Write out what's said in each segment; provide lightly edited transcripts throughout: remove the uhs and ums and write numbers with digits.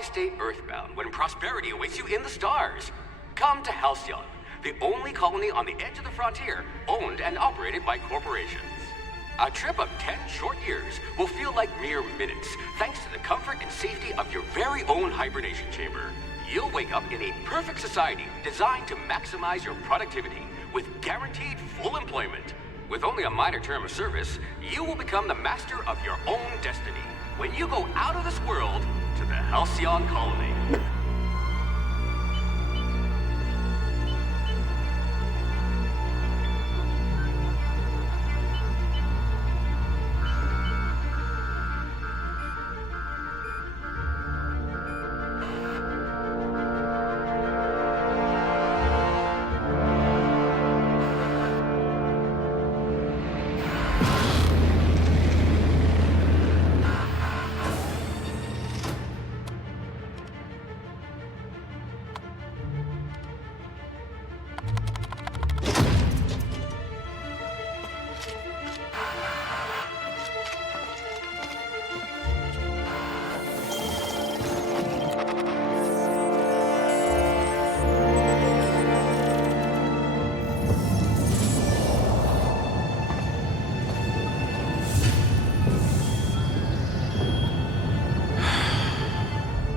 Why stay earthbound when prosperity awaits you in the stars? Come to Halcyon, the only colony on the edge of the frontier, owned and operated by corporations. A trip of 10 short years will feel like mere minutes, thanks to the comfort and safety of your very own hibernation chamber. You'll wake up in a perfect society designed to maximize your productivity, with guaranteed full employment. With only a minor term of service, you will become the master of your own destiny when you go out of this world to the Halcyon colony.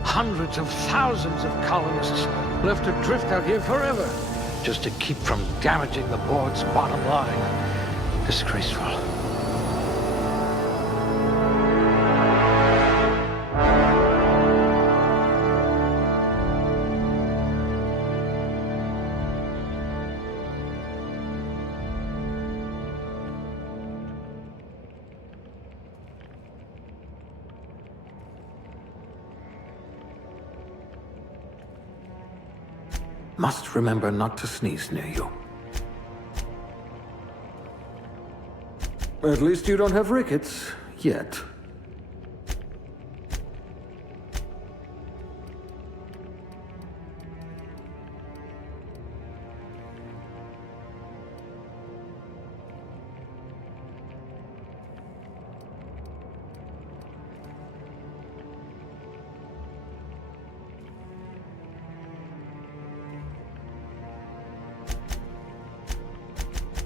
Hundreds of thousands of colonists left adrift out here forever, just to keep from damaging the board's bottom line. Disgraceful. Must remember not to sneeze near you. At least you don't have rickets, yet.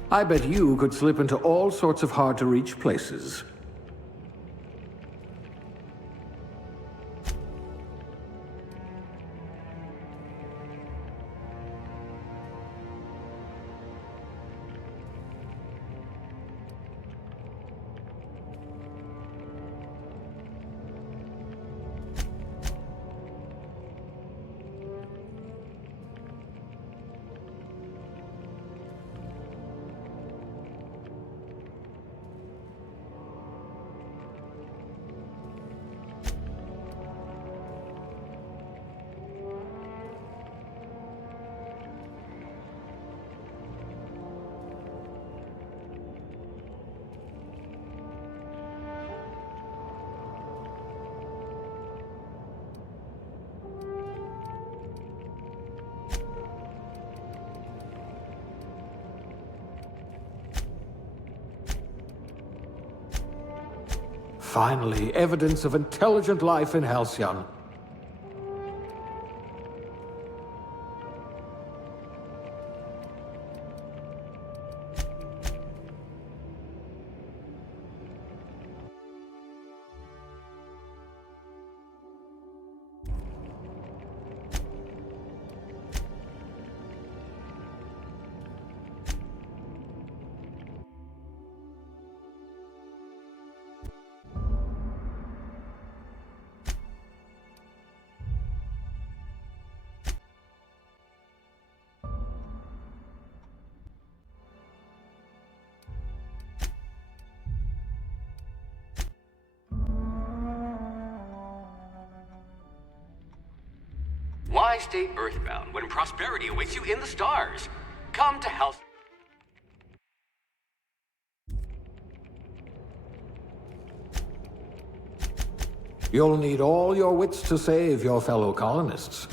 I bet you could slip into all sorts of hard-to-reach places. Finally, evidence of intelligent life in Halcyon. Why stay earthbound when prosperity awaits you in the stars? Come to Halcyon. You'll need all your wits to save your fellow colonists.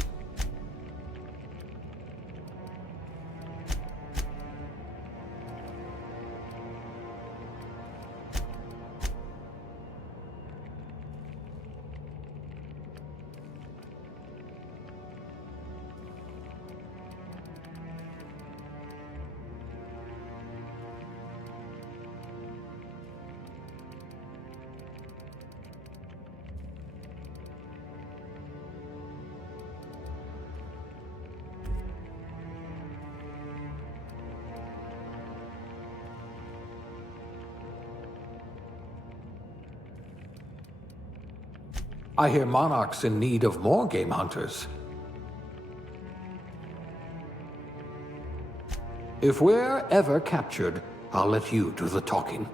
I hear Monarch's in need of more game hunters. If we're ever captured, I'll let you do the talking.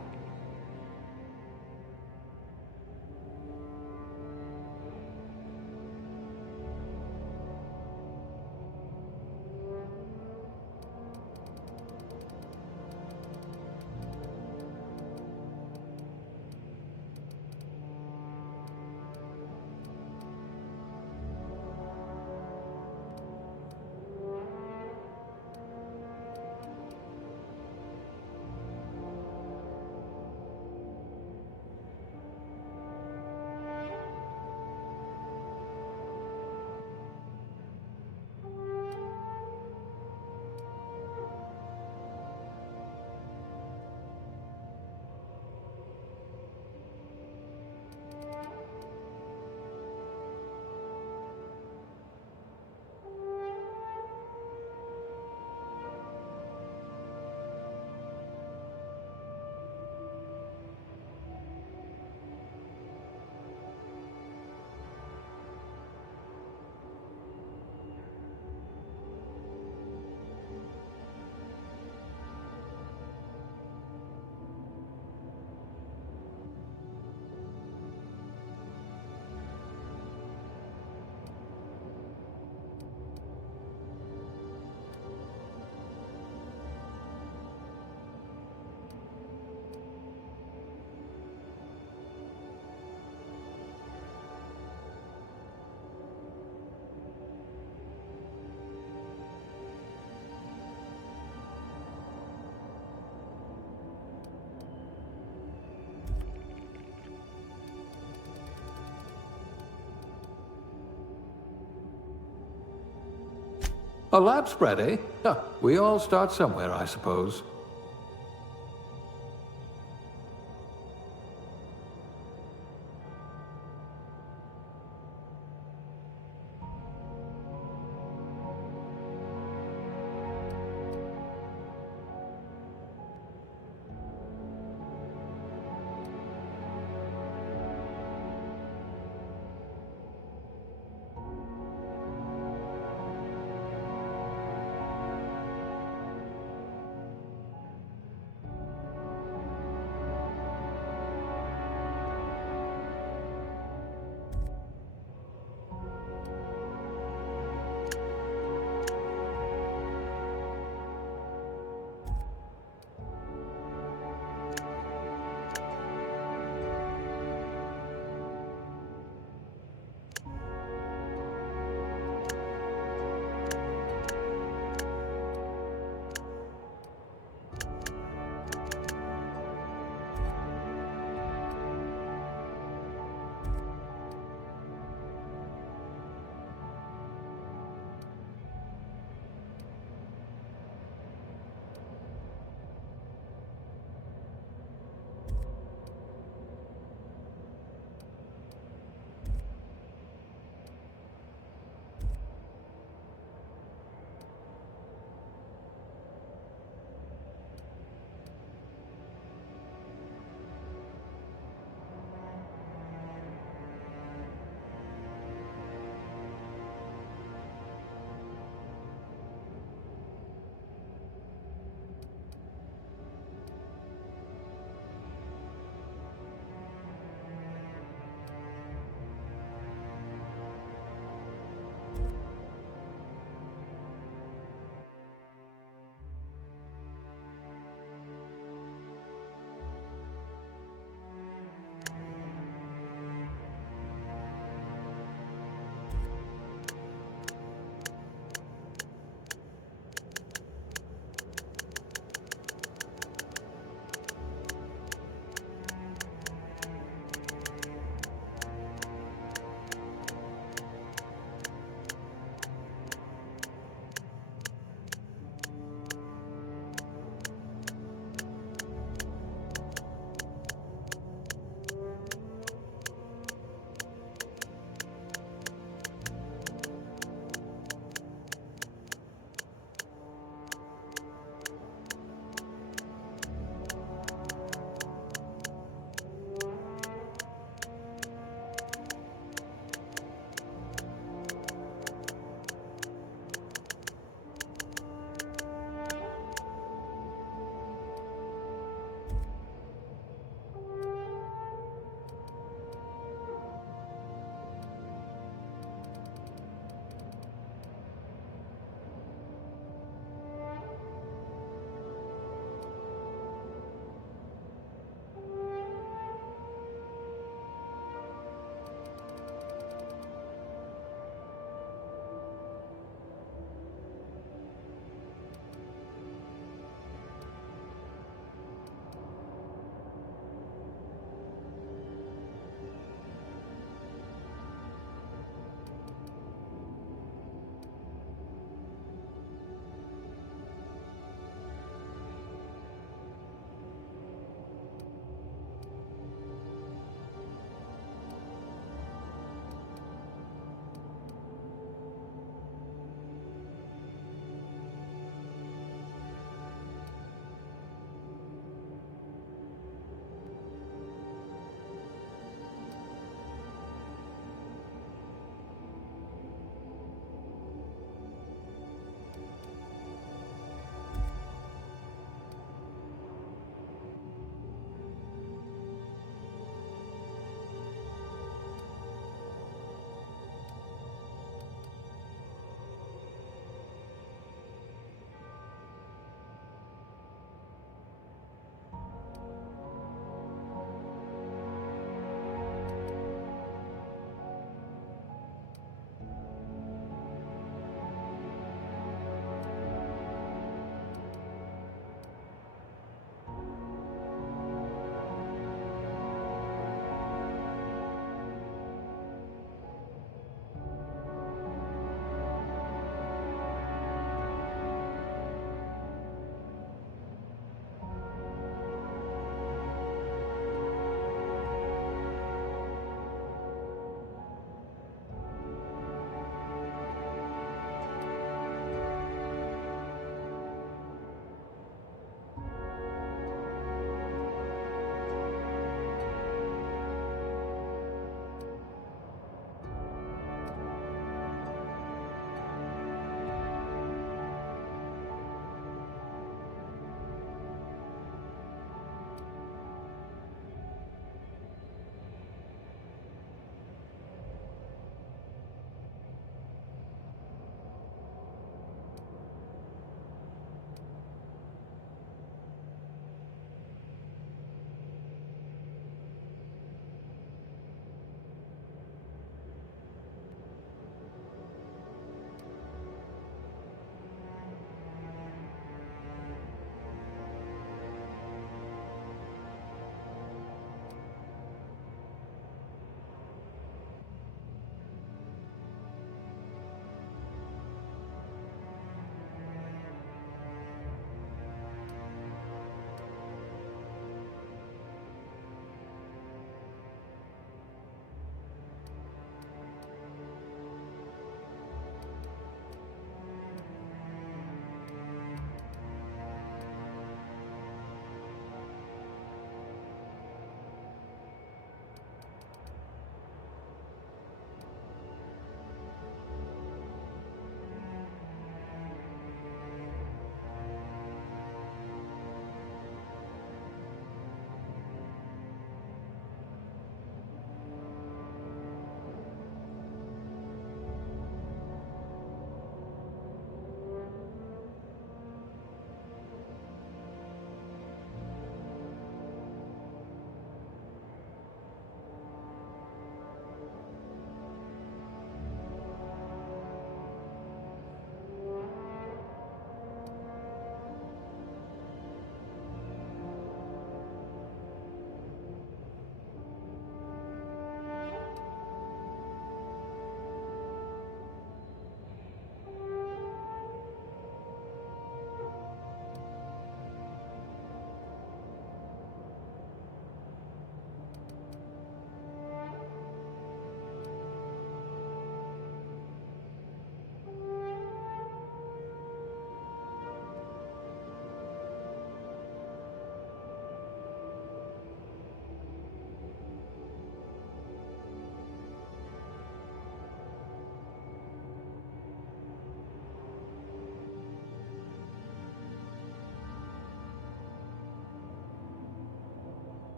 A lab spread, eh? Huh, we all start somewhere, I suppose.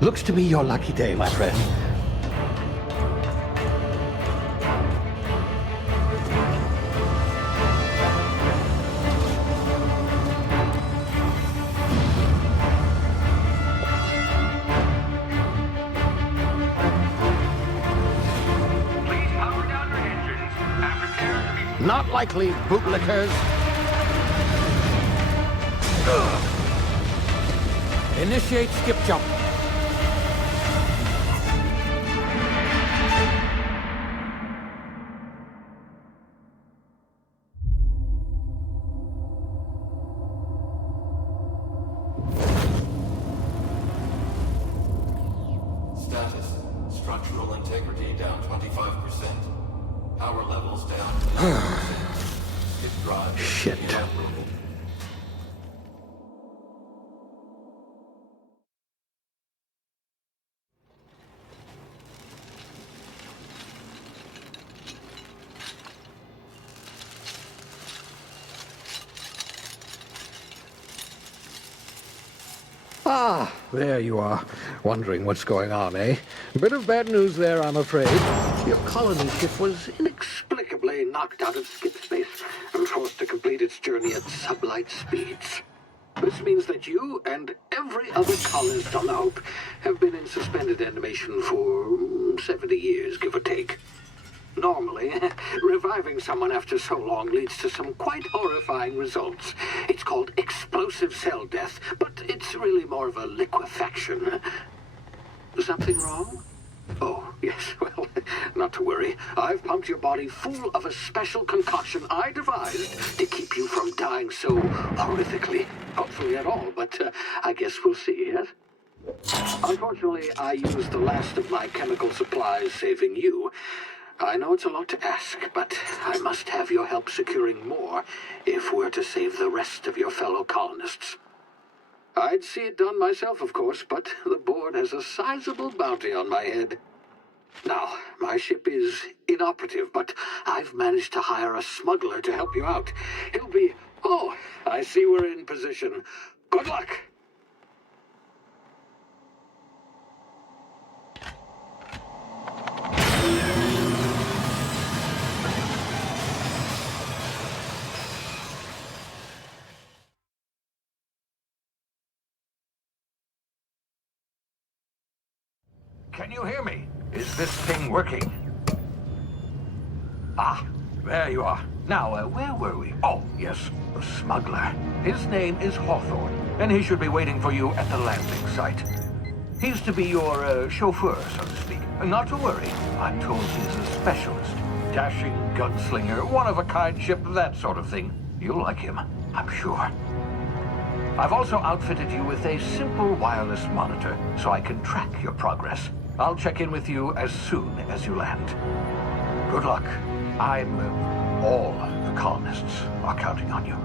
Looks to be your lucky day, my friend. Please power down your engines and prepare to be... Not likely, bootlickers. Initiate skip jump. Status. Structural integrity down 25%. Power levels down to 90%. Hip drive Shit. inoperable. Ah, there you are. Wondering what's going on, eh? Bit of bad news there, I'm afraid. Your colony ship was inexplicably knocked out of skip space and forced to complete its journey at sublight speeds. This means that you and every other colonist on the Hope have been in suspended animation for 70 years, give or take. Normally, reviving someone after so long leads to some quite horrifying results. It's called explosive cell death, but it's really more of a liquefaction. Something wrong? Oh, yes, well, not to worry. I've pumped your body full of a special concoction I devised to keep you from dying so horrifically. Hopefully at all, but I guess we'll see, yes? Unfortunately, I used the last of my chemical supplies saving you. I know it's a lot to ask, but I must have your help securing more if we're to save the rest of your fellow colonists. I'd see it done myself, of course, but the board has a sizable bounty on my head. Now, my ship is inoperative, but I've managed to hire a smuggler to help you out. He'll be... Oh, I see we're in position. Good luck! Can you hear me? Is this thing working? Ah, there you are. Now, where were we? Oh, yes, the smuggler. His name is Hawthorne, and he should be waiting for you at the landing site. He's to be your chauffeur, so to speak. Not to worry. I'm told he's a specialist. Dashing gunslinger, one-of-a-kind ship, that sort of thing. You'll like him, I'm sure. I've also outfitted you with a simple wireless monitor, so I can track your progress. I'll check in with you as soon as you land. Good luck. All the colonists are counting on you.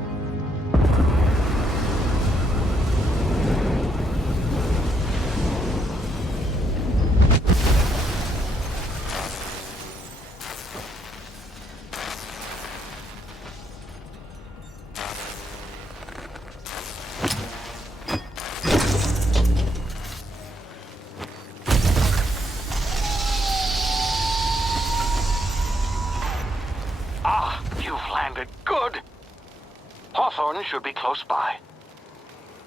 Good. Hawthorne should be close by.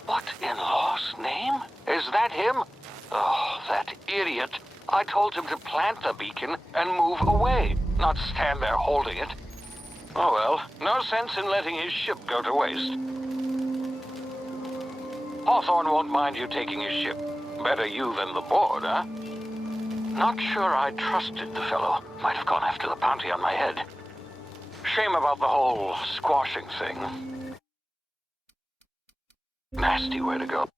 What in law's name? Is that him? Oh, that idiot. I told him to plant the beacon and move away, not stand there holding it. Oh well, no sense in letting his ship go to waste. Hawthorne won't mind you taking his ship. Better you than the board, huh? Not sure I trusted the fellow. Might have gone after the bounty on my head. Shame about the whole squashing thing. Nasty way to go.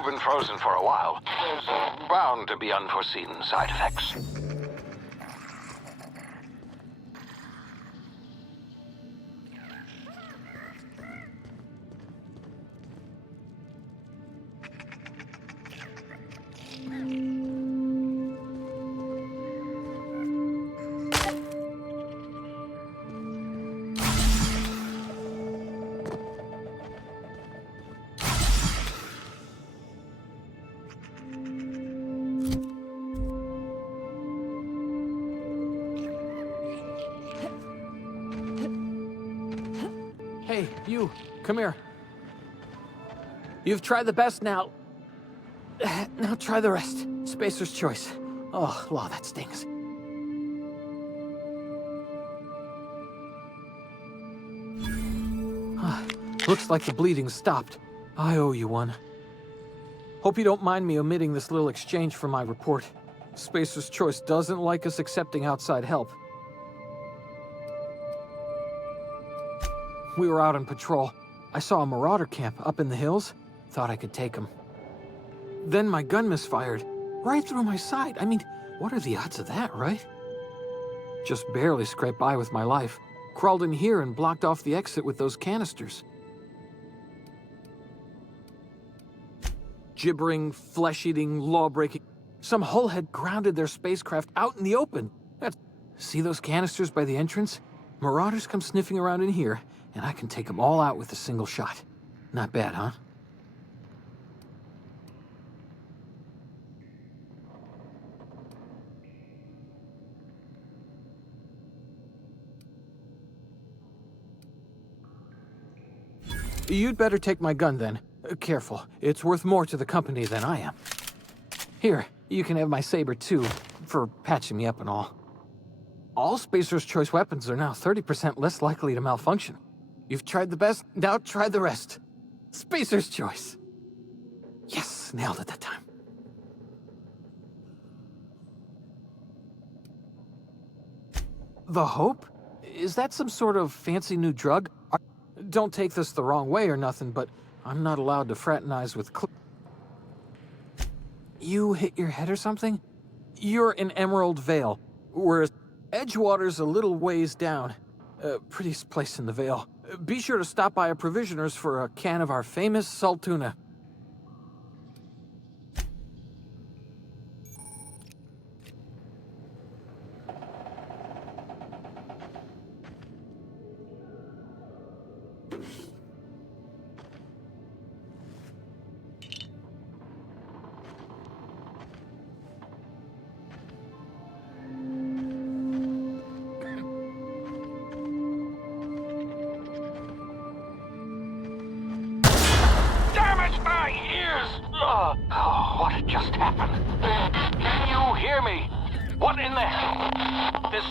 You've been frozen for a while. There's bound to be unforeseen side effects. Hey, you, come here. You've tried the best now. Now try the rest. Spacer's choice. Oh, law, that stings. Looks like the bleeding stopped. I owe you one. Hope you don't mind me omitting this little exchange from my report. Spacer's choice doesn't like us accepting outside help. We were out on patrol. I saw a marauder camp up in the hills. Thought I could take him. Then my gun misfired. Right through my side. I mean, what are the odds of that, right? Just barely scraped by with my life. Crawled in here and blocked off the exit with those canisters. Gibbering, flesh-eating, law-breaking. Some hullhead grounded their spacecraft out in the open. See those canisters by the entrance? Marauders come sniffing around in here, and I can take them all out with a single shot. Not bad, huh? You'd better take my gun then. Careful, it's worth more to the company than I am. Here, you can have my saber too, for patching me up and all. All Spacer's choice weapons are now 30% less likely to malfunction. You've tried the best, now try the rest. Spacer's choice. Yes, nailed it that time. The Hope? Is that some sort of fancy new drug? Don't take this the wrong way or nothing, but I'm not allowed to fraternize with You hit your head or something? You're in Emerald Vale, whereas Edgewater's a little ways down. Prettiest place in the Vale. Be sure to stop by a provisioner's for a can of our famous salt tuna. What just happened? Can you hear me? What in the hell? This...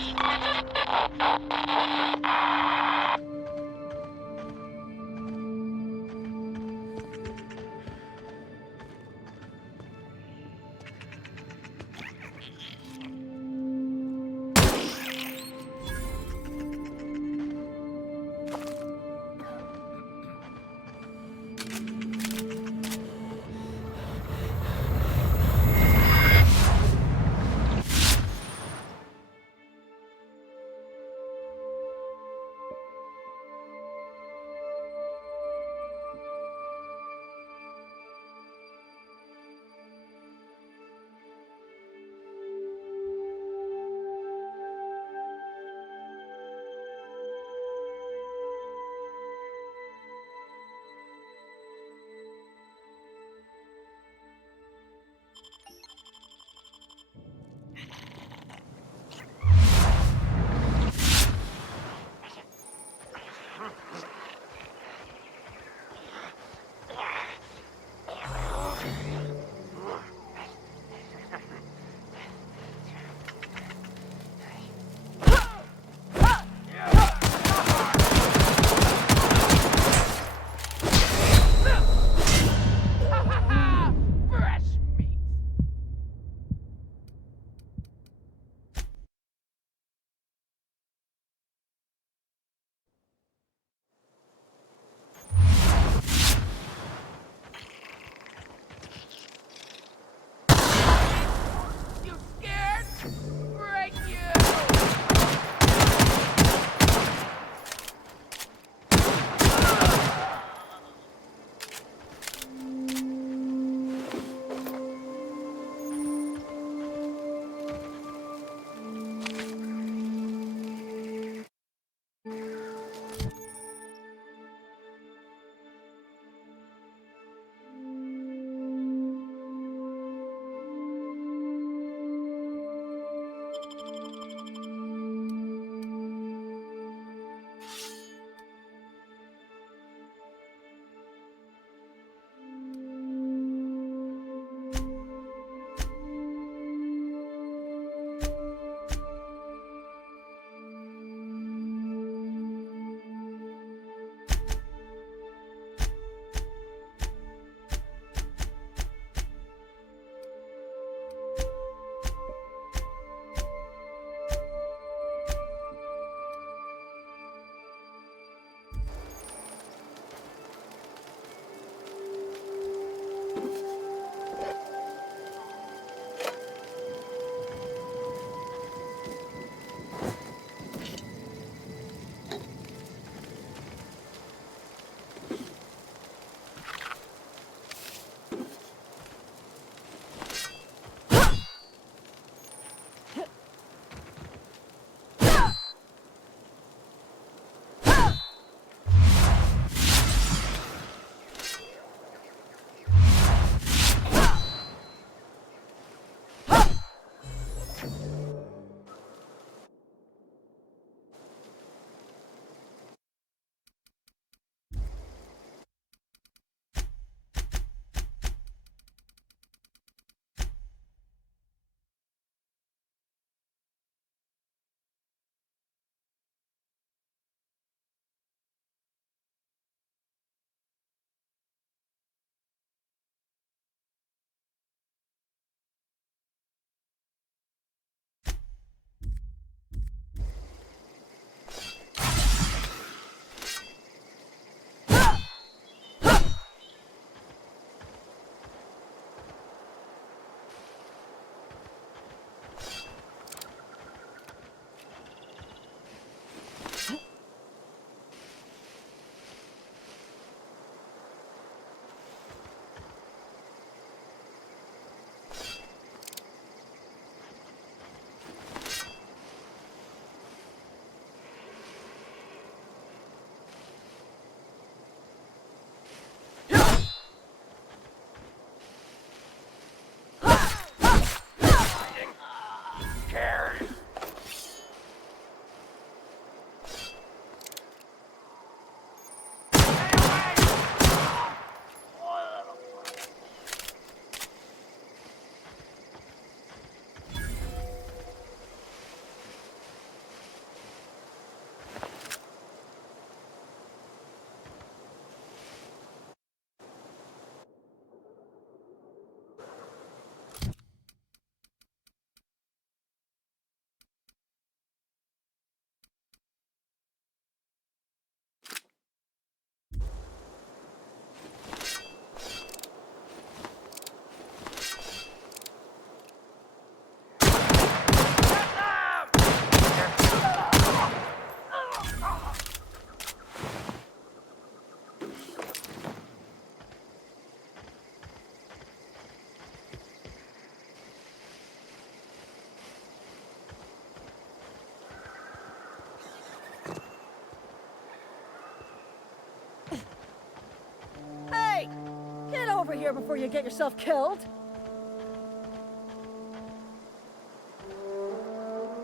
over here before you get yourself killed.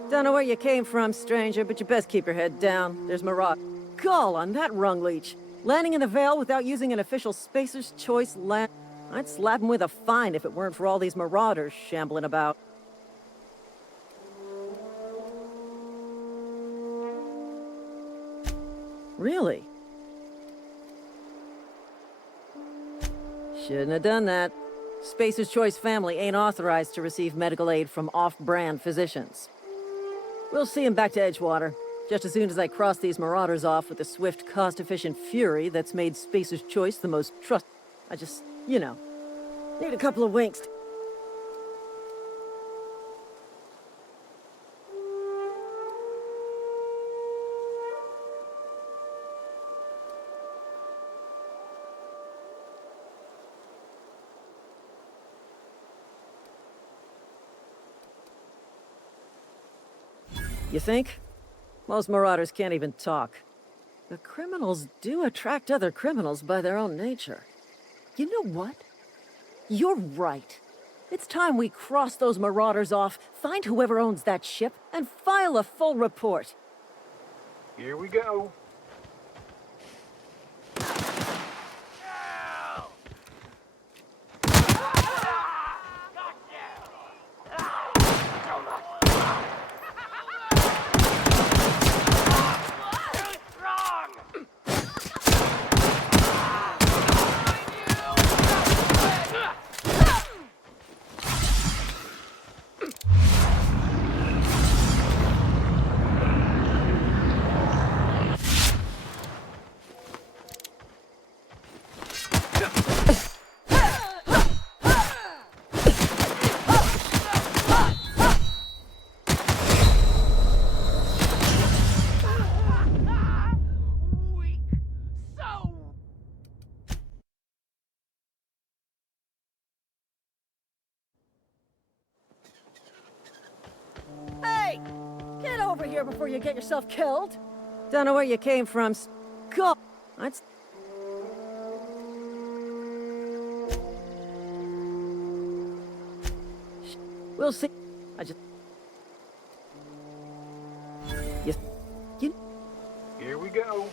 Don't know where you came from, stranger, but you best keep your head down. There's Marat. Gall on that rung leech. Landing in the Vale without using an official Spacer's Choice land. I'd slap him with a fine if it weren't for all these marauders shambling about. Really? Shouldn't have done that. Spacer's Choice family ain't authorized to receive medical aid from off-brand physicians. We'll see him back to Edgewater, just as soon as I cross these marauders off with the swift, cost-efficient fury that's made Spacer's Choice the most trust... I just, you know, need a couple of winks. You think? Most marauders can't even talk. The criminals do attract other criminals by their own nature. You know what? You're right. It's time we cross those marauders off, find whoever owns that ship, and file a full report. Here we go. Hey! Get over here before you get yourself killed. Don't know where you came from. Go. That's... We'll see. I just... You... Here we go.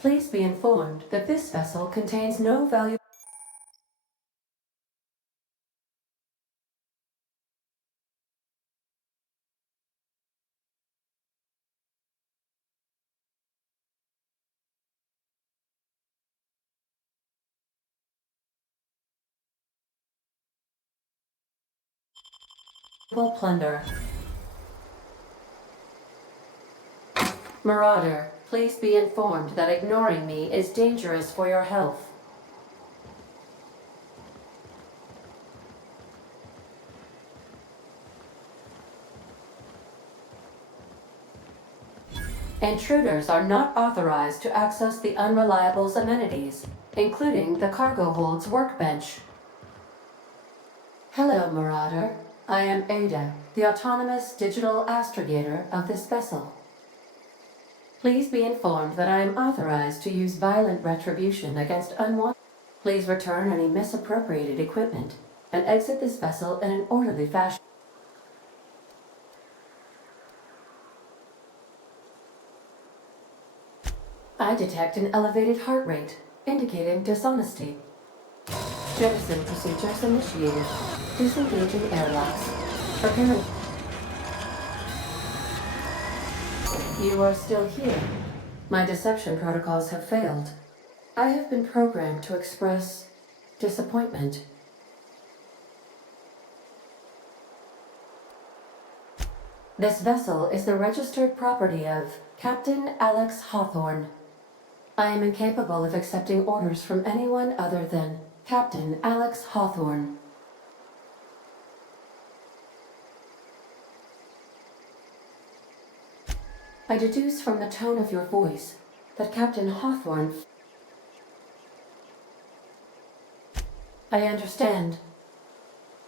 Please be informed that this vessel contains no valuable plunder. Marauder, please be informed that ignoring me is dangerous for your health. Intruders are not authorized to access the Unreliable's amenities, including the cargo hold's workbench. Hello, Marauder. I am Ada, the autonomous digital astrogator of this vessel. Please be informed that I am authorized to use violent retribution against unwanted. Please return any misappropriated equipment and exit this vessel in an orderly fashion. I detect an elevated heart rate, indicating dishonesty. Jettison procedures initiated. Disengaging airlocks. Preparing. You are still here. My deception protocols have failed. I have been programmed to express disappointment. This vessel is the registered property of Captain Alex Hawthorne. I am incapable of accepting orders from anyone other than Captain Alex Hawthorne. I deduce from the tone of your voice that Captain Hawthorne... I understand.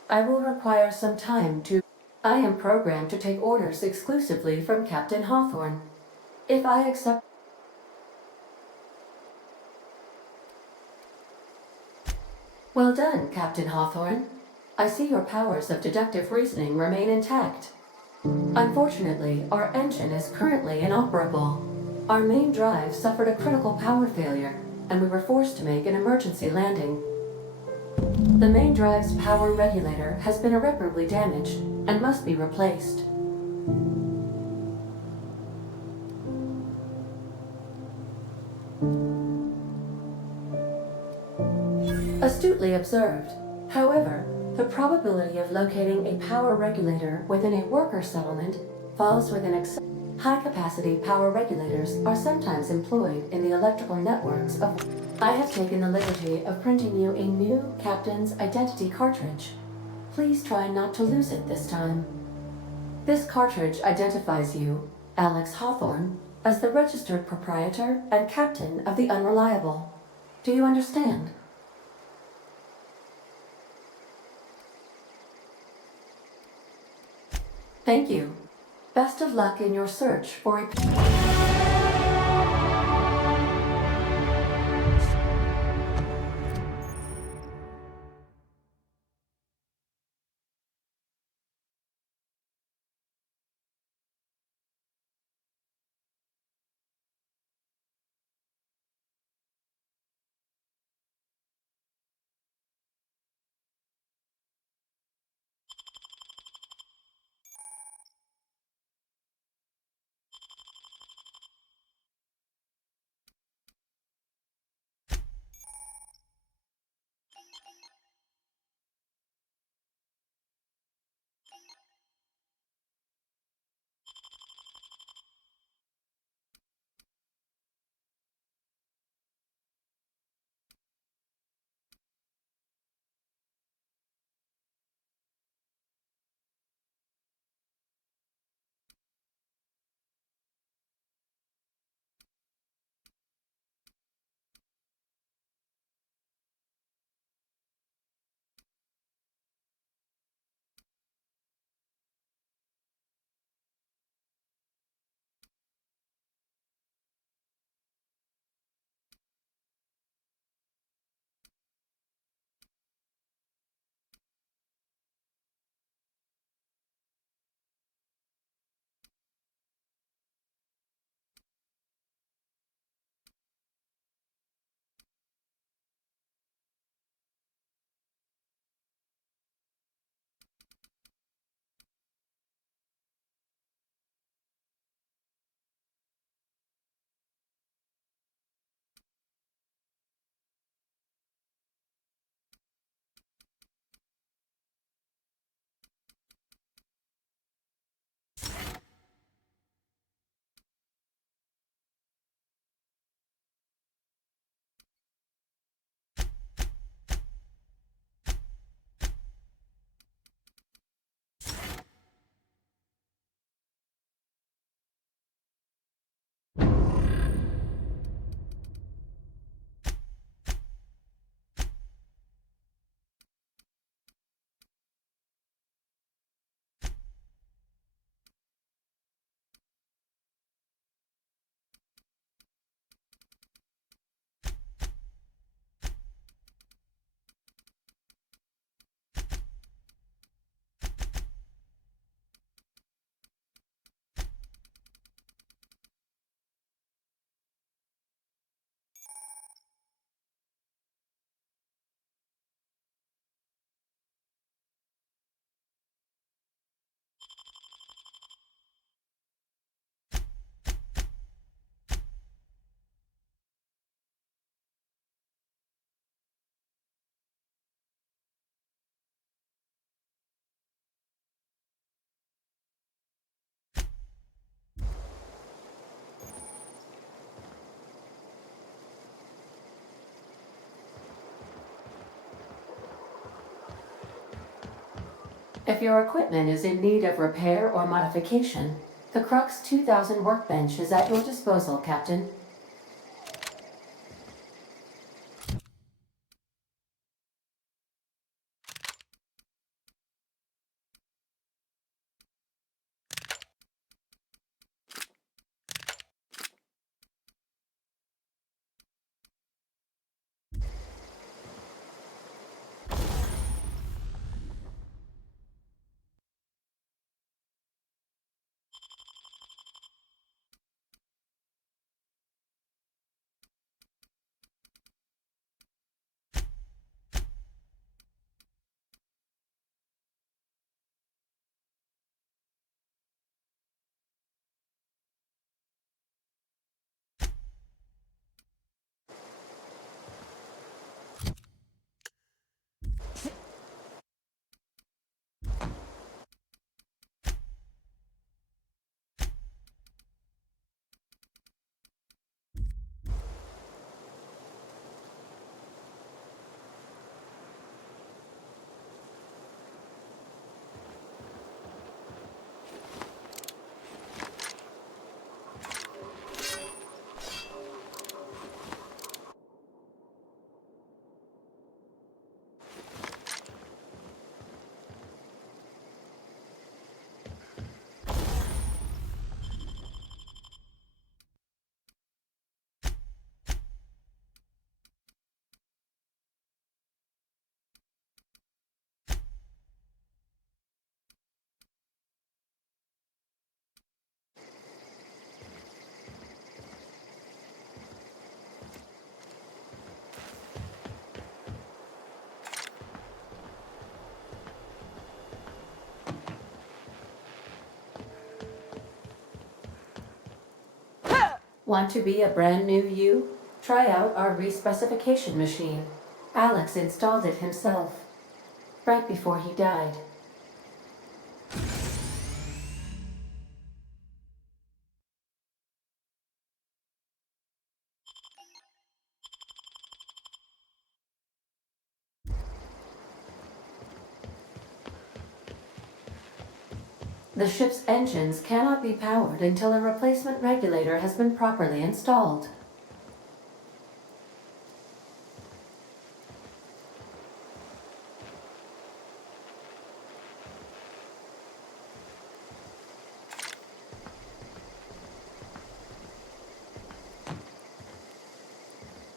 I will require some time to... I am programmed to take orders exclusively from Captain Hawthorne. If I accept... Well done, Captain Hawthorne. I see your powers of deductive reasoning remain intact. Unfortunately, our engine is currently inoperable. Our main drive suffered a critical power failure, and we were forced to make an emergency landing. The main drive's power regulator has been irreparably damaged and must be replaced. Astutely observed. However, the probability of locating a power regulator within a worker settlement falls within high-capacity power regulators are sometimes employed in the electrical networks of... I have taken the liberty of printing you a new Captain's Identity cartridge. Please try not to lose it this time. This cartridge identifies you, Alex Hawthorne, as the registered proprietor and captain of the Unreliable. Do you understand? Thank you. Best of luck in your search for a... If your equipment is in need of repair or modification, the Crux 2000 workbench is at your disposal, Captain. Want to be a brand new you? Try out our respecification machine. Alex installed it himself, right before he died. The ship's engines cannot be powered until a replacement regulator has been properly installed.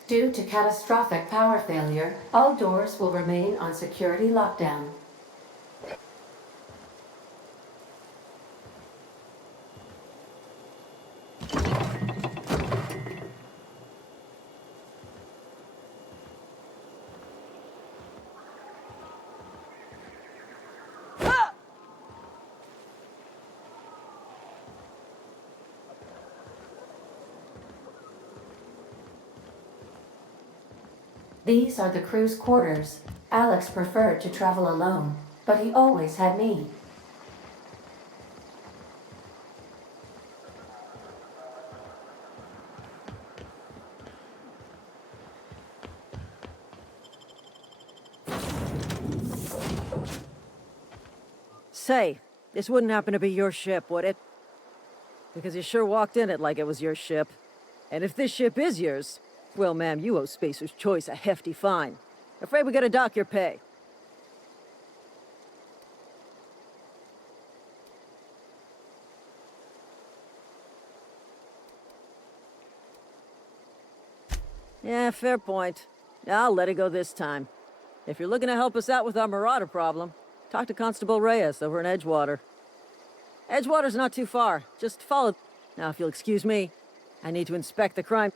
Due to catastrophic power failure, all doors will remain on security lockdown. These are the crew's quarters. Alex preferred to travel alone, but he always had me. Say, this wouldn't happen to be your ship, would it? Because you sure walked in it like it was your ship. And if this ship is yours, well, ma'am, you owe Spacer's Choice a hefty fine. Afraid we gotta dock your pay. Yeah, fair point. I'll let it go this time. If you're looking to help us out with our marauder problem, talk to Constable Reyes over in Edgewater. Edgewater's not too far. Just follow. Now, if you'll excuse me, I need to inspect the crime.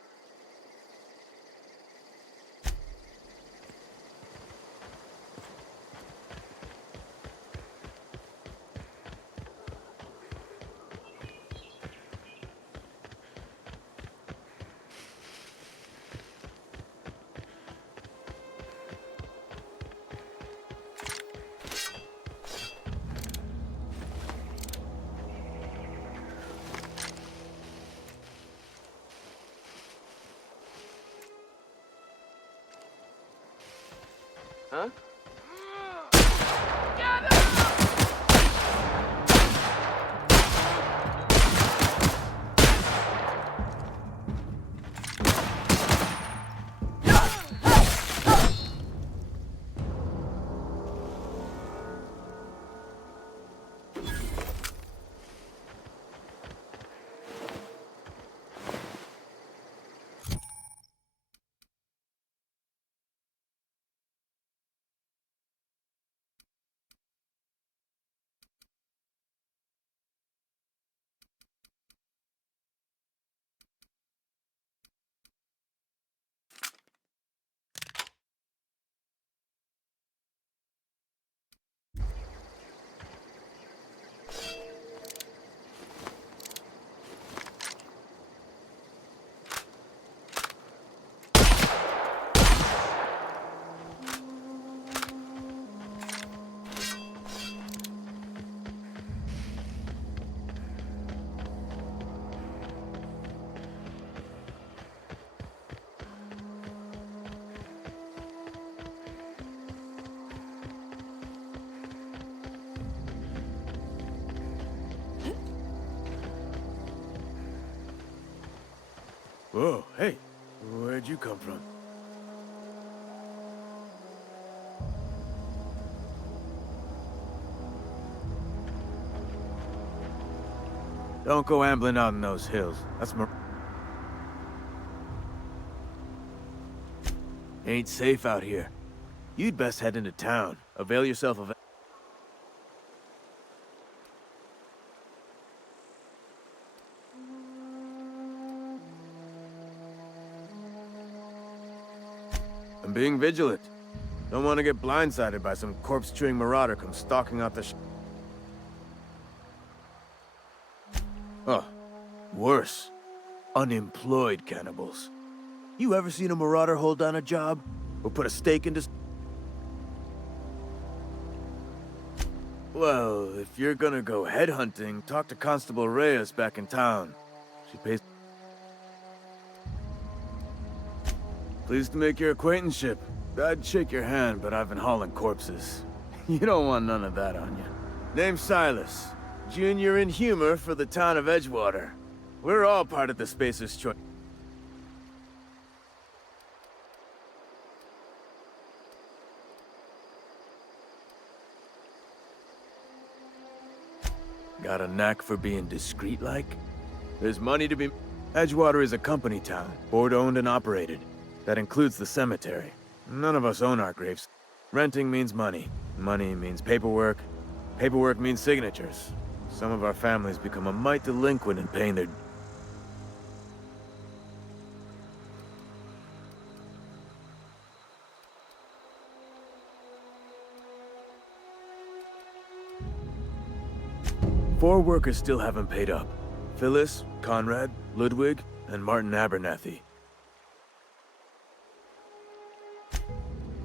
Huh? Whoa, hey, where'd you come from? Don't go ambling out in those hills. That's Ain't safe out here. You'd best head into town. Avail yourself of... I'm being vigilant. Don't want to get blindsided by some corpse-chewing marauder come stalking out the Oh, worse. Unemployed cannibals. You ever seen a marauder hold down a job? Or put a stake into... Well, if you're gonna go headhunting, talk to Constable Reyes back in town. She pays... Pleased to make your acquaintanceship. I'd shake your hand, but I've been hauling corpses. You don't want none of that on you. Name's Silas. Junior in humor for the town of EDGEWATER. We're all part of the SAPCER'S choice. Got a knack for being discreet-like? There's money to be... EDGEWATER is a company town, board-owned and operated. That includes the cemetery. None of us own our graves. Renting means money. Money means paperwork. Paperwork means signatures. Some of our families become a mite delinquent in paying their... Four workers still haven't paid up. Phyllis, Conrad, Ludwig, and Martin Abernathy.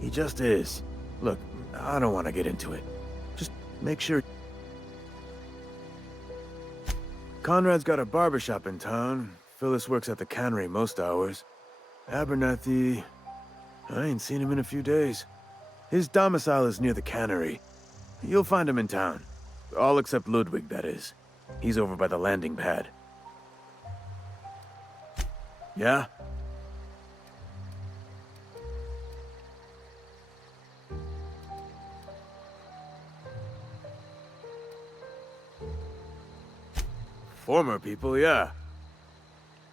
He just is. Look, I don't want to get into it. Just make sure... Conrad's got a barbershop in town. Phyllis works at the cannery most hours. Abernathy... I ain't seen him in a few days. His domicile is near the cannery. You'll find him in town. All except Ludwig, that is. He's over by the landing pad. Yeah? Former people, yeah.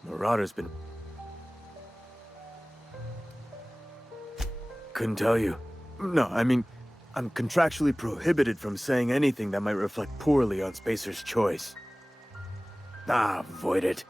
Marauder's been... Couldn't tell you. No, I mean, I'm contractually prohibited from saying anything that might reflect poorly on SAPCER'S choice. Ah, avoid it.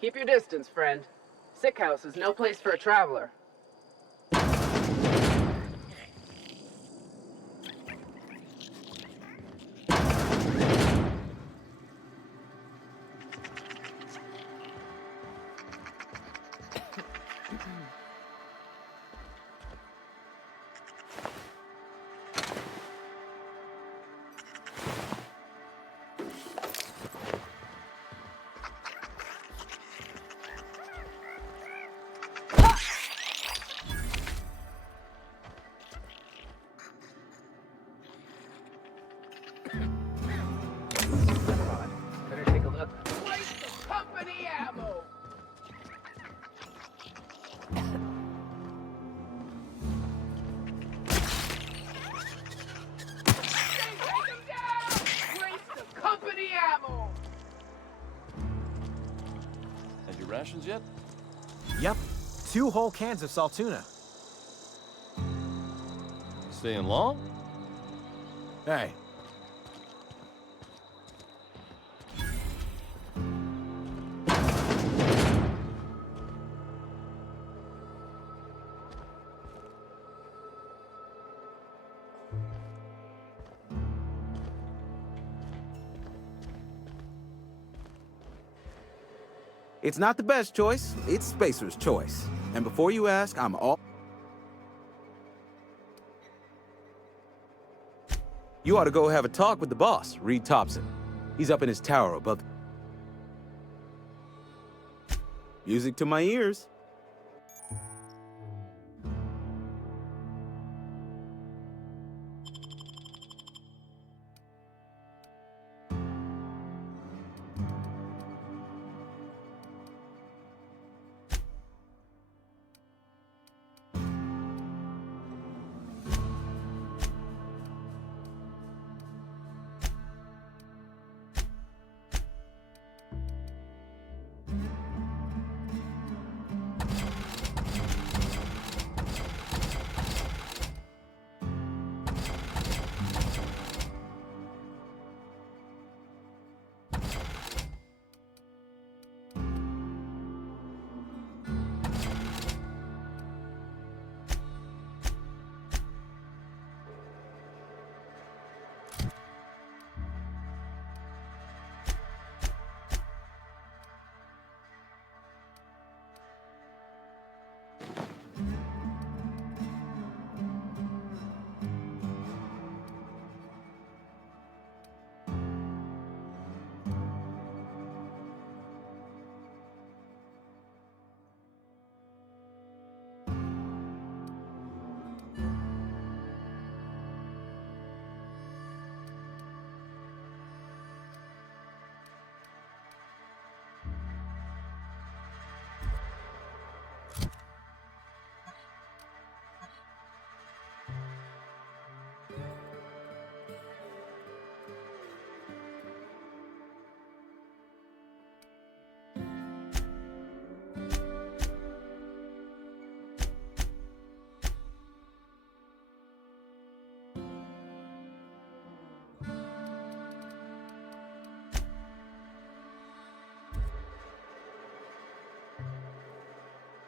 Keep your distance, friend. Sick house is no place for a traveler. Better take a look. Waste of company ammo! Take him down! Waste of company ammo! Had your rations yet? Yep. 2 whole cans of salt tuna. Staying long? Hey. It's not the best choice, it's Spacer's choice. And before you ask, I'm all... You ought to go have a talk with the boss, Reed Thompson. He's up in his tower above... Music to my ears.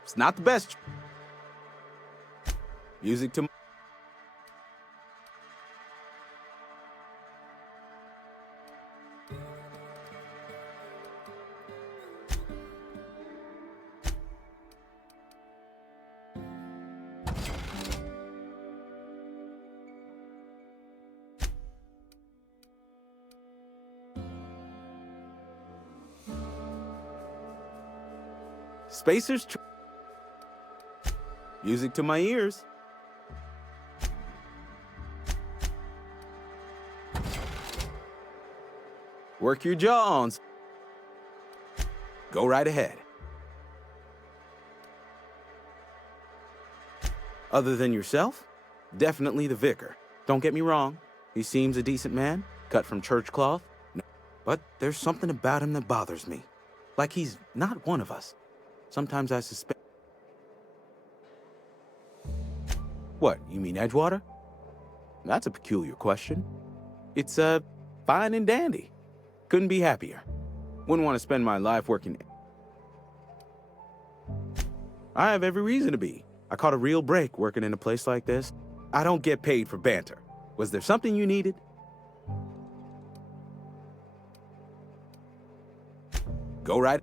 It's not the best. Music to... Spacers. Music to my ears. Work your jaw on. Go right ahead. Other than yourself, definitely the vicar. Don't get me wrong. He seems a decent man, cut from church cloth. But there's something about him that bothers me. Like he's not one of us. Sometimes I suspect... What, you mean Edgewater? That's a peculiar question. It's, fine and dandy. Couldn't be happier. Wouldn't want to spend my life working... I have every reason to be. I caught a real break working in a place like this. I don't get paid for banter. Was there something you needed? Go right...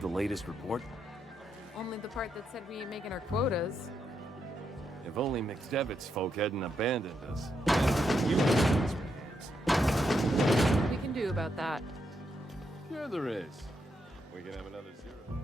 The latest report? Only the part that said we ain't making our quotas. If only McDevitt's folk hadn't abandoned us. What we can do about that? Sure there is. We can have another zero.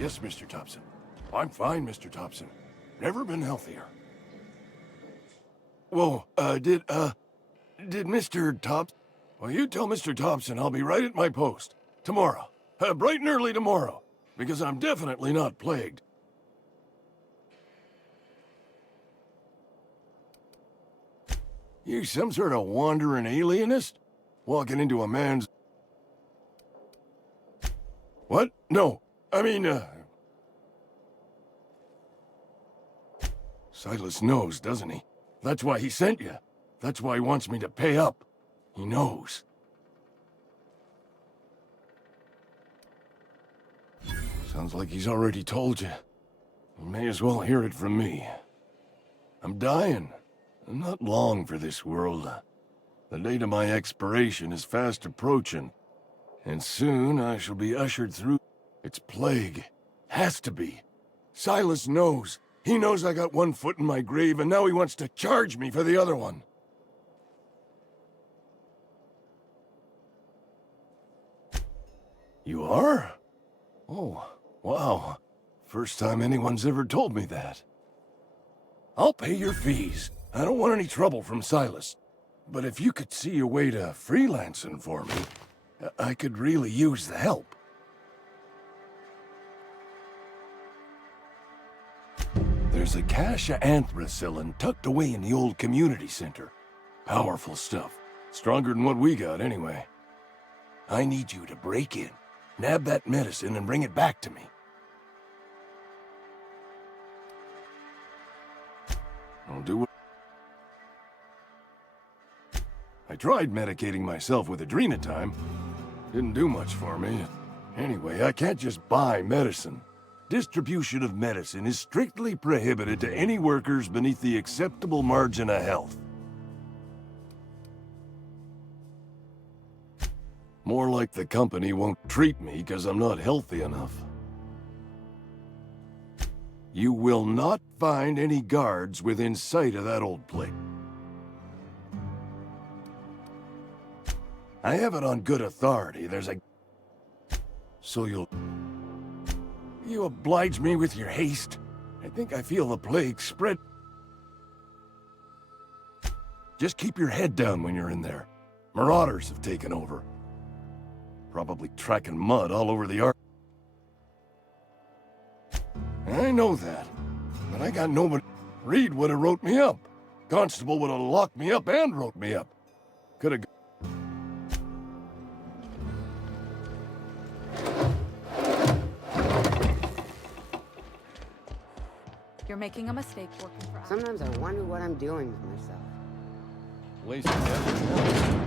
Yes, Mr. Thompson. I'm fine, Mr. Thompson. Never been healthier. Whoa, did Mr. Thompson... Well, you tell Mr. Thompson I'll be right at my post. Tomorrow. Bright and early tomorrow. Because I'm definitely not plagued. You some sort of wandering alienist? Walking into a man's... What? No. I mean, Silas knows, doesn't he? That's why he sent you. That's why he wants me to pay up. He knows. Sounds like he's already told you. You may as well hear it from me. I'm dying. I'm not long for this world. The date of my expiration is fast approaching. And soon I shall be ushered through... It's plague. Has to be. Silas knows. He knows I got one foot in my grave, and now he wants to charge me for the other one. You are? Oh, wow. First time anyone's ever told me that. I'll pay your fees. I don't want any trouble from Silas. But if you could see a way to freelancing for me, I could really use the help. There's a cache of anthracillin tucked away in the old community center. Powerful stuff. Stronger than what we got, anyway. I need you to break in, nab that medicine, and bring it back to me. I'll do what... I tried medicating myself with Adrenatime. Didn't do much for me. Anyway, I can't just buy medicine. Distribution of medicine is strictly prohibited to any workers beneath the acceptable margin of health. More like the company won't treat me because I'm not healthy enough. You will not find any guards within sight of that old place. I have it on good authority. There's a... So you oblige me with your haste? I think I feel the plague spread. Just keep your head down when you're in there. Marauders have taken over. Probably tracking mud all over the ark. I know that, but I got nobody. Reed would have wrote me up. Constable would have locked me up and wrote me up. Could have... You're making a mistake working for us. Sometimes I wonder what I'm doing with myself. Wasting effort.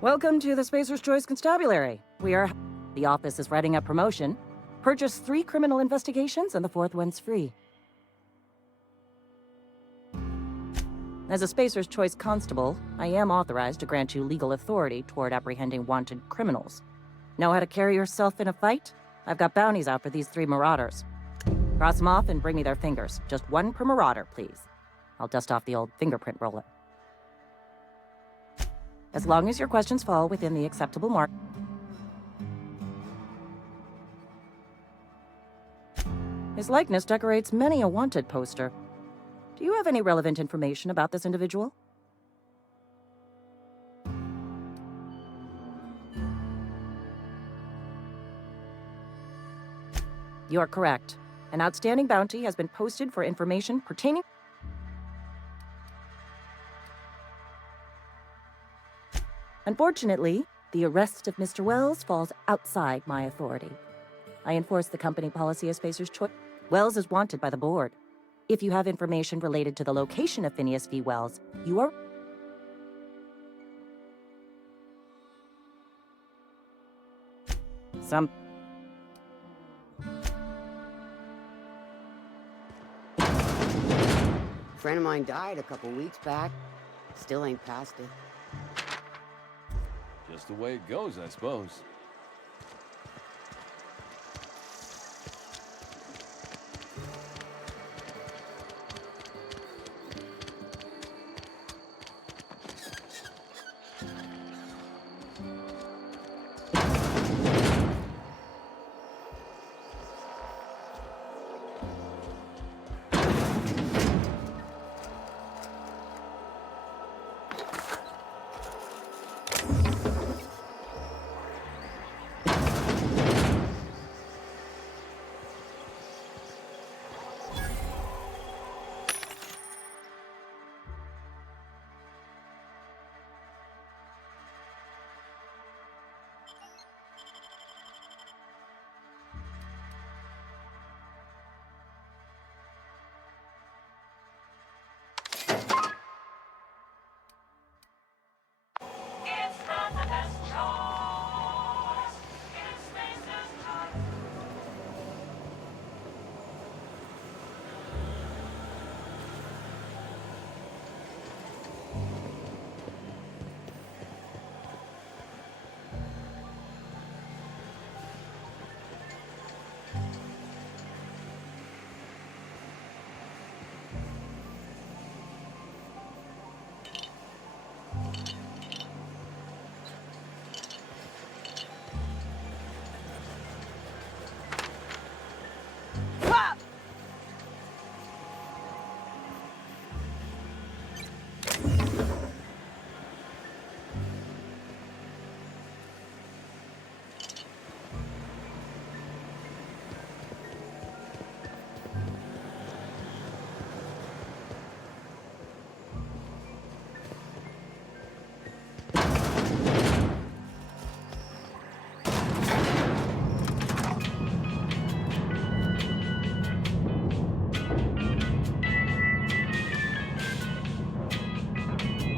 Welcome to the Spacer's Choice Constabulary. The office is writing up promotion. Purchase 3 criminal investigations and the 4th one's free. As a Spacer's Choice Constable, I am authorized to grant you legal authority toward apprehending wanted criminals. Know how to carry yourself in a fight? I've got bounties out for these 3 marauders. Cross them off and bring me their fingers. Just 1 per marauder, please. I'll dust off the old fingerprint roller. As long as your questions fall within the acceptable mark. His likeness decorates many a wanted poster. Do you have any relevant information about this individual? You are correct. An outstanding bounty has been posted for information pertaining... Unfortunately, the arrest of Mr. Wells falls outside my authority. I enforce the company policy of Spacer's Choice. Wells is wanted by the board. If you have information related to the location of Phineas V. Wells, you are... Friend of mine died a couple weeks back. Still ain't past it. Just the way it goes, I suppose.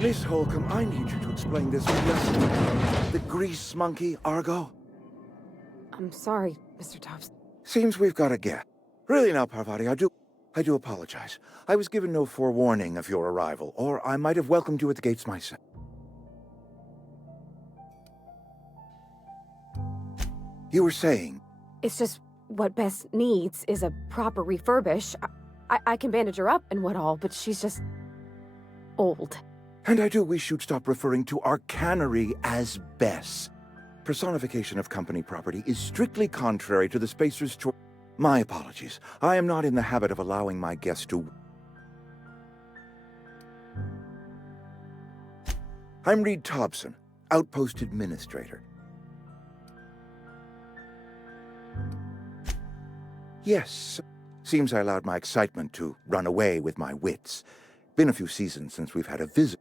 Miss Holcomb, I need you to explain this lesson. The grease monkey, Argo? I'm sorry, Mr. Tops. Seems we've got a gap. Really now, Parvati, I do apologize. I was given no forewarning of your arrival, or I might have welcomed you at the gates myself. You were saying? It's just what Bess needs is a proper refurbish. I can bandage her up and what all, but she's just old. And I do wish you'd stop referring to our cannery as Bess. Personification of company property is strictly contrary to the Spacer's choice. My apologies. I am not in the habit of allowing my guests to... I'm Reed Thompson, Outpost Administrator. Yes, seems I allowed my excitement to run away with my wits. Been a few seasons since we've had a visit.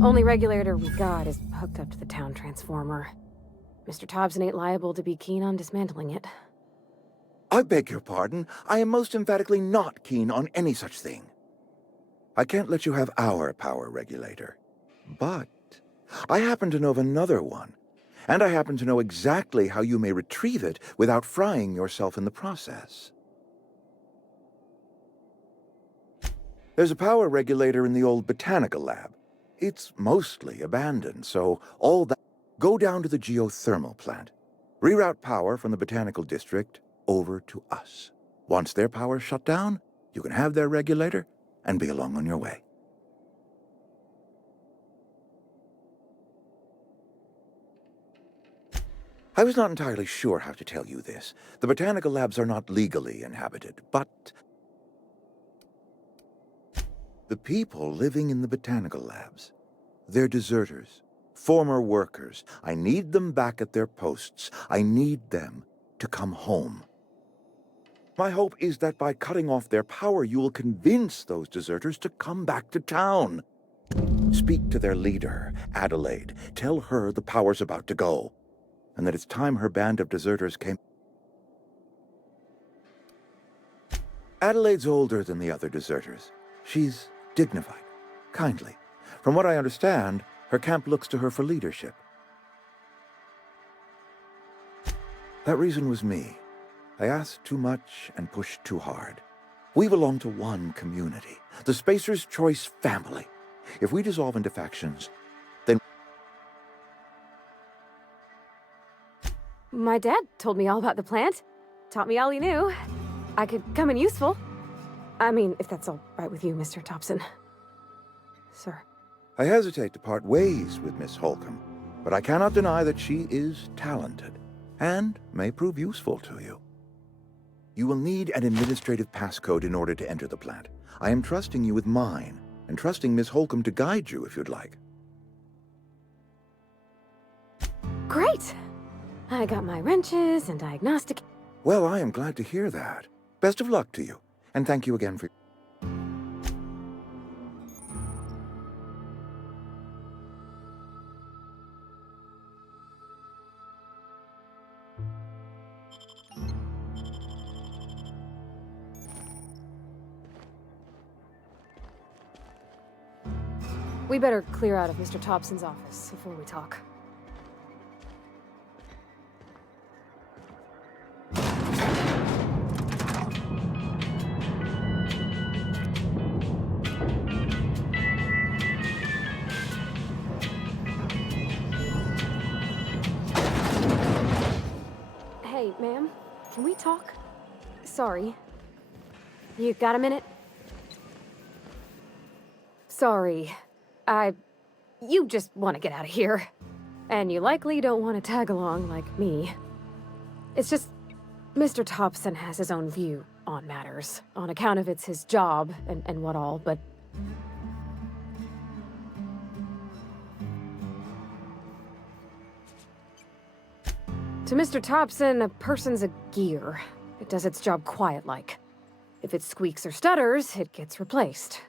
Only regulator we got is hooked up to the town transformer. Mr. Thompson ain't liable to be keen on dismantling it. I beg your pardon. I am most emphatically not keen on any such thing. I can't let you have our power regulator. But I happen to know of another one. And I happen to know exactly how you may retrieve it without frying yourself in the process. There's a power regulator in the old botanical lab. It's mostly abandoned, so all that... Go down to the geothermal plant. Reroute power from the botanical district over to us. Once their power's shut down, you can have their regulator and be along on your way. I was not entirely sure how to tell you this. The botanical labs are not legally inhabited, but... the people living in the botanical labs, they're deserters, former workers. I need them back at their posts. I need them to come home. My hope is that by cutting off their power, you will convince those deserters to come back to town. Speak to their leader, Adelaide. Tell her the power's about to go, and that it's time her band of deserters came. Adelaide's older than the other deserters. She's dignified, kindly. From what I understand, her camp looks to her for leadership. That reason was me. I asked too much and pushed too hard. We belong to one community, the Spacer's Choice family. If we dissolve into factions, then... My dad told me all about the plant. Taught me all he knew. I could come in useful. I mean, if that's all right with you, Mr. Thompson. Sir. I hesitate to part ways with Miss Holcomb, but I cannot deny that she is talented and may prove useful to you. You will need an administrative passcode in order to enter the plant. I am trusting you with mine, and trusting Miss Holcomb to guide you if you'd like. Great! I got my wrenches and diagnostic... Well, I am glad to hear that. Best of luck to you, and thank you again for... We better clear out of Mr. Thompson's office before we talk. Hey, ma'am, can we talk? Sorry. You got a minute? Sorry. You just want to get out of here. And you likely don't want to tag along like me. It's just, Mr. Thompson has his own view on matters, on account of it's his job and what all, but... To Mr. Thompson, a person's a gear. It does its job quiet-like. If it squeaks or stutters, it gets replaced.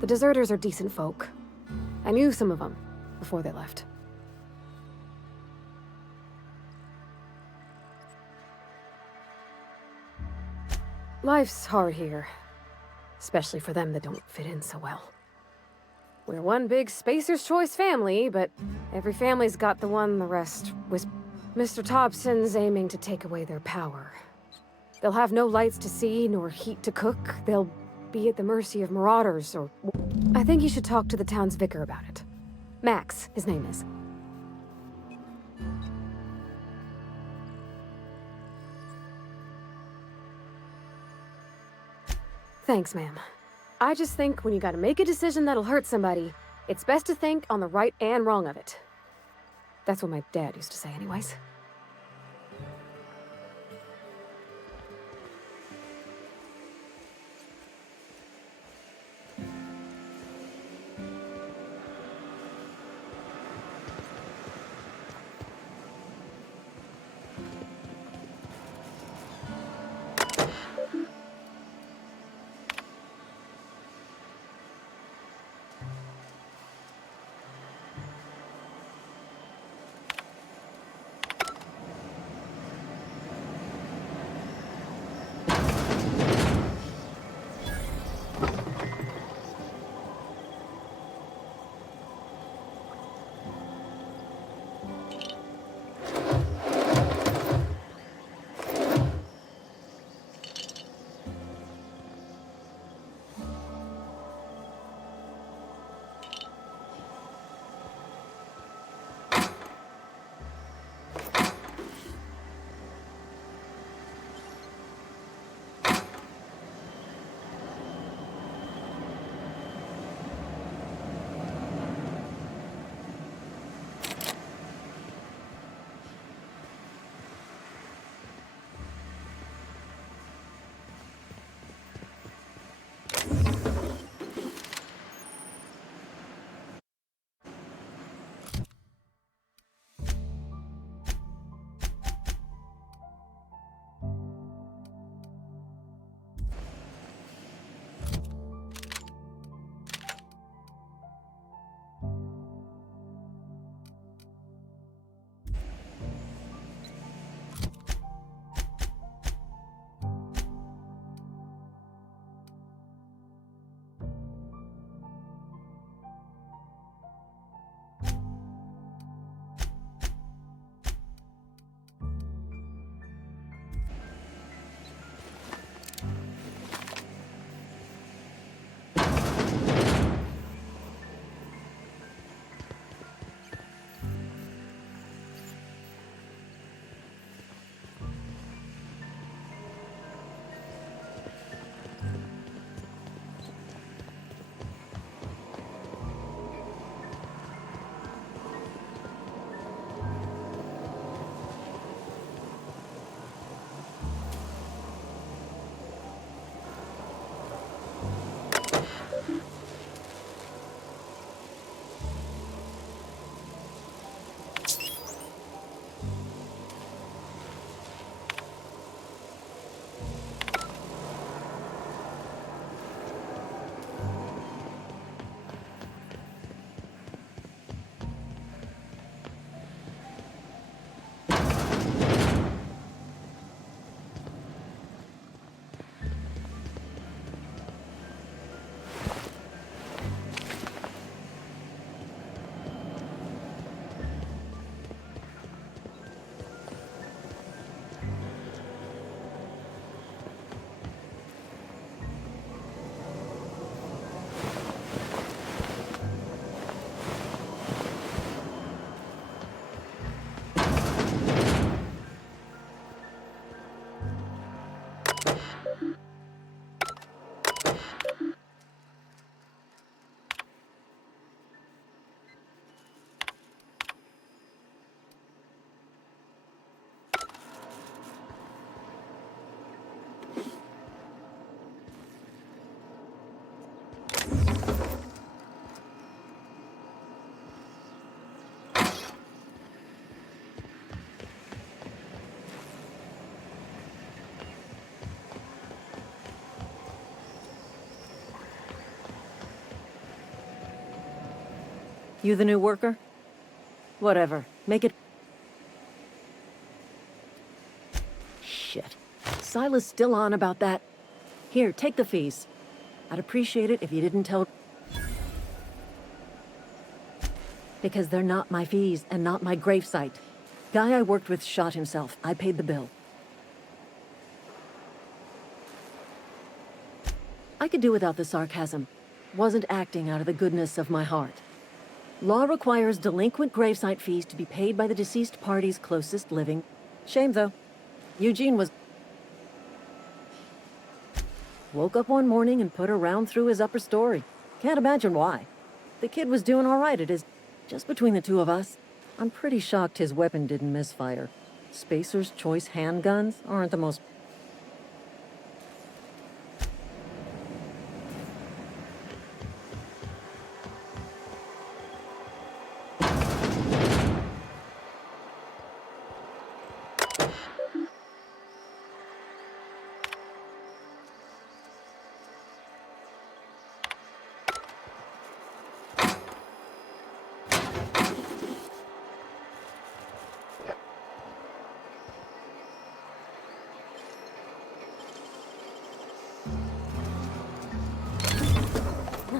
The deserters are decent folk. I knew some of them before they left. Life's hard here, especially for them that don't fit in so well. We're one big Spacer's Choice family, but every family's got the one the rest was. Mr. Thompson's aiming to take away their power. They'll have no lights to see, nor heat to cook. They'll be at the mercy of marauders, or... I think you should talk to the town's vicar about it. Max, his name is. Thanks, ma'am. I just think when you gotta make a decision that'll hurt somebody, it's best to think on the right and wrong of it. That's what my dad used to say anyways. You the new worker? Whatever. Make it... Shit. Silas still on about that. Here, take the fees. I'd appreciate it if you didn't tell... Because they're not my fees and not my gravesite. Guy I worked with shot himself. I paid the bill. I could do without the sarcasm. Wasn't acting out of the goodness of my heart. Law requires delinquent gravesite fees to be paid by the deceased party's closest living. Shame, though. Eugene was... Woke up one morning and put a round through his upper story. Can't imagine why. The kid was doing all right at his... Just between the two of us, I'm pretty shocked his weapon didn't misfire. Spacer's Choice handguns aren't the most...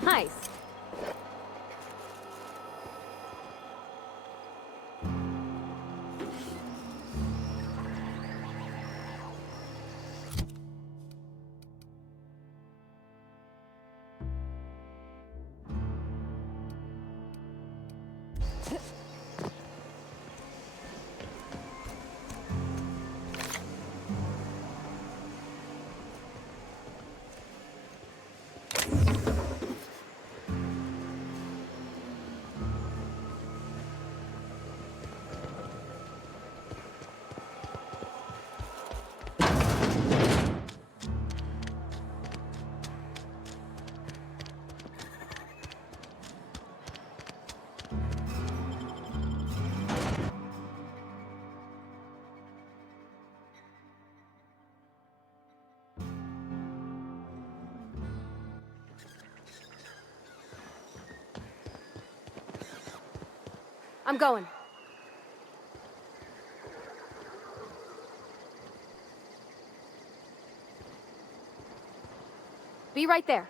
Nice. I'm going. Be right there.